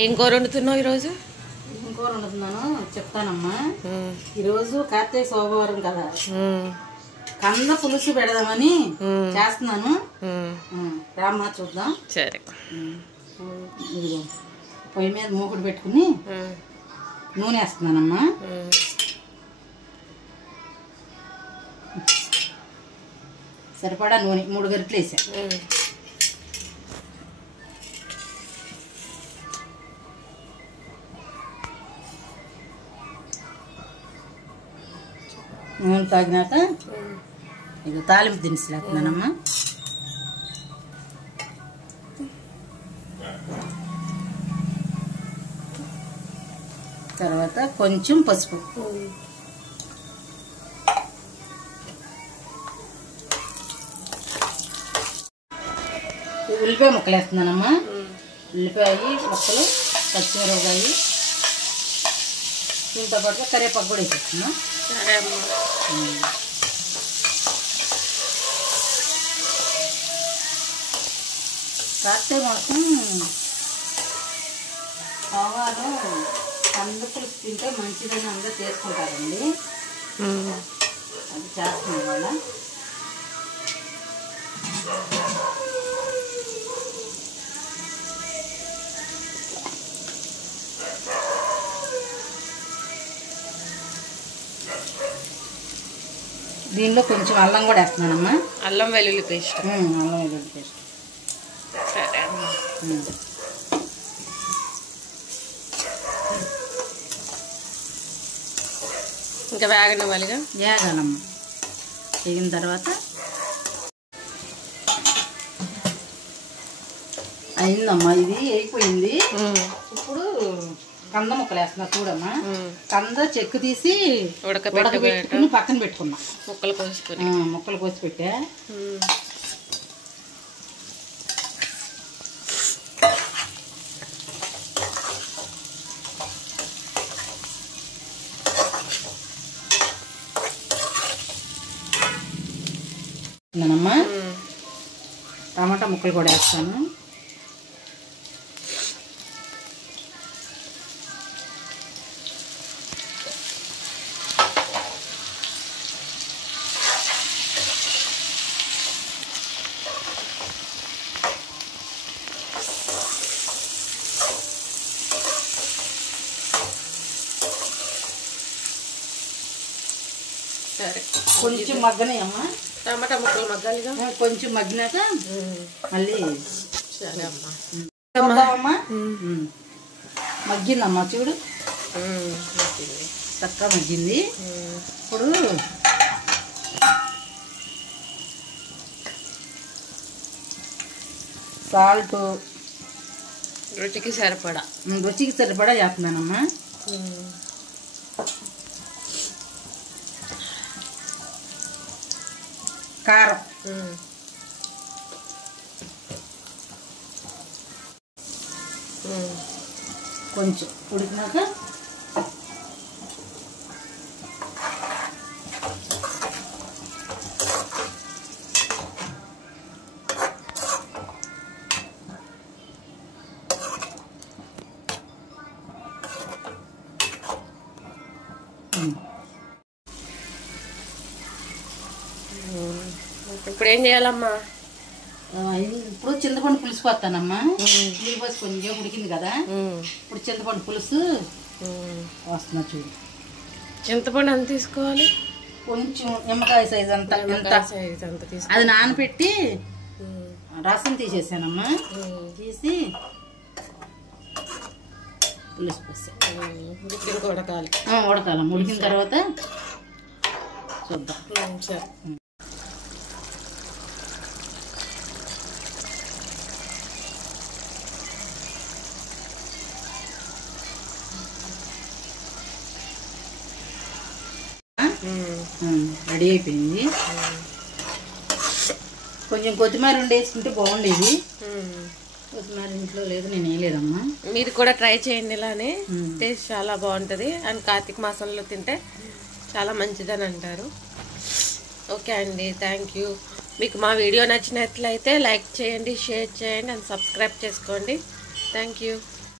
ఏం కూర వండుతున్నావు ఈరోజు? కూర వండుతున్నాను చెప్తానమ్మా. ఈరోజు కార్తీక సోమవారం కదా, కంద పులుసు పెడదామని చేస్తున్నాను. రామ్మా చూద్దాం. సరే. పొయ్యి మీద మూకుడు పెట్టుకుని నూనె వేస్తున్నానమ్మా. సరిపడా నూనె 3 గరిటెలు వేసా. నూనె తాగినాక ఇక తాలింపు దినుసులు వేస్తున్నానమ్మా. తర్వాత కొంచెం పసుపు, ఉల్లిపాయ ముక్కలు వేస్తున్నానమ్మా. ఉల్లిపాయ ముక్కలు, పచ్చిమిరపకాయ, దీంతో పాటు కరివేపాకు కూడా వేసేస్తున్నా. కార్తీక మాసం సోమవారం కంద పులుసు తింటే మంచిదని అందరూ చేసుకుంటారండి. అది చేస్తున్నాం ఇవాళ. దీనిలో కొంచెం అల్లం కూడా వేస్తున్నానమ్మా. అల్లం వెల్లుల్లి పేస్ట్. అల్లం వెల్లుల్లి పేస్ట్. సరే అమ్మా. ఇంకా వేగనివ్వాలిగా? వేగాలమ్మా. వేగిన తర్వాత అయిందమ్మా, ఇది అయిపోయింది. ఇప్పుడు కంద ముక్కలు వేస్తున్నా చూడమ్మా. కంద చెక్కు తీసి ఉడకబెట్టుకుని పక్కన పెట్టుకున్నా. ముక్కలు కోసి పెట్టా. అమ్మా టమాటా ముక్కలు కూడా వేస్తాను. సరే, కొంచెం మగ్గనే అమ్మా. టమాటా ముక్కలు మగ్గాలిగా. కొంచెం మగ్గినాక మళ్ళీ సరే అమ్మా. మగ్గిందమ్మా చూడు, చక్కగా మగ్గింది. ఇప్పుడు సాల్ట్ రుచికి సరిపడా చేస్తున్నానమ్మా. కారం కొంచెం ఉడికినాక ఇప్పుడు ఏం చేయాలమ్మా? ఇప్పుడు చింతపండు పులుసు పోతానమ్మా. నీళ్ళు పోసి కొంచెం ఉడికింది కదా, ఇప్పుడు చింతపండు పులుసు వస్తున్నా చూడు. చింతపండు ఎంత తీసుకోవాలి? కొంచెం నిమ్మకాయ సైజ్ అంతా. అది నానబెట్టి రసం తీసేసానమ్మా. తీసి పులుసు పోసా. ఉడకాలమ్మ. ఉడికిన తర్వాత చూద్దాం. సరే. రెడీ అయిపోయింది. కొంచెం కొత్తిమీర వేసుకుంటే బాగుండేది. కొత్తిమీర ఇంట్లో లేదు, నేను వేయలేదమ్మా. మీరు కూడా ట్రై చేయండి ఇలానే. టేస్ట్ చాలా బాగుంటుంది. అండ్ కార్తీక మాసంలో తింటే చాలా మంచిదని అంటారు. ఓకే అండి, థ్యాంక్ యూ. మీకు మా వీడియో నచ్చినట్లయితే లైక్ చేయండి, షేర్ చేయండి అండ్ సబ్స్క్రైబ్ చేసుకోండి. Thank you.